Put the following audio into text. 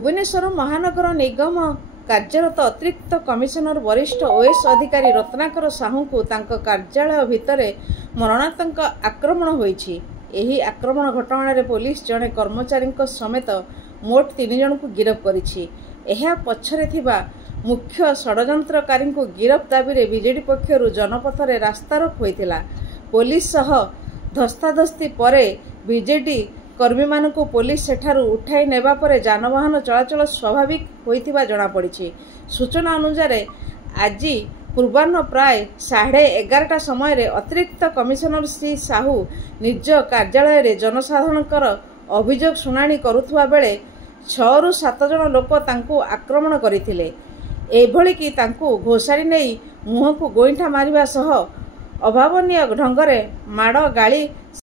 भुवनेश्वर महानगर निगम कार्यरत अतिरिक्त कमिशनर वरिष्ठ ओएस अधिकारी रत्नाकर साहू को तांको कार्यालय भितर मरणातंक आक्रमण होईछि। एही आक्रमण घटना रे पुलिस जने कर्मचारी समेत मोट 3 जन को गिरफ्त करिछि। एहा पछरे थिबा मुख्य षड्यंत्रकारी को गिरफ्त दाबी रे बीजेडी पक्षरु जनपथ रे रास्ता रोक होइतिला। पुलिस सह धस्ताधस्ती परे बीजेडी कर्मी मानकु पुलिस सेठारु उठाई नेबा परे जानवाहन चलाचल स्वाभाविक होइतिबा जणा पड़िछि। सूचना अनुसार आज पूर्वाह्न प्राय 11:30 समय रे अतिरिक्त कमिशनर श्री साहू निज कार्यालय रे जनसाधारणकर अभियोग शुणाणी करुथुवा बेले 6 ରୁ 7 जन लोक तांकु आक्रमण करिथिले। एभली कि तांकु घोषारी नेई मुहं को गोइठा मारिबा सह अभावनीय ढंगरे माड़ गाली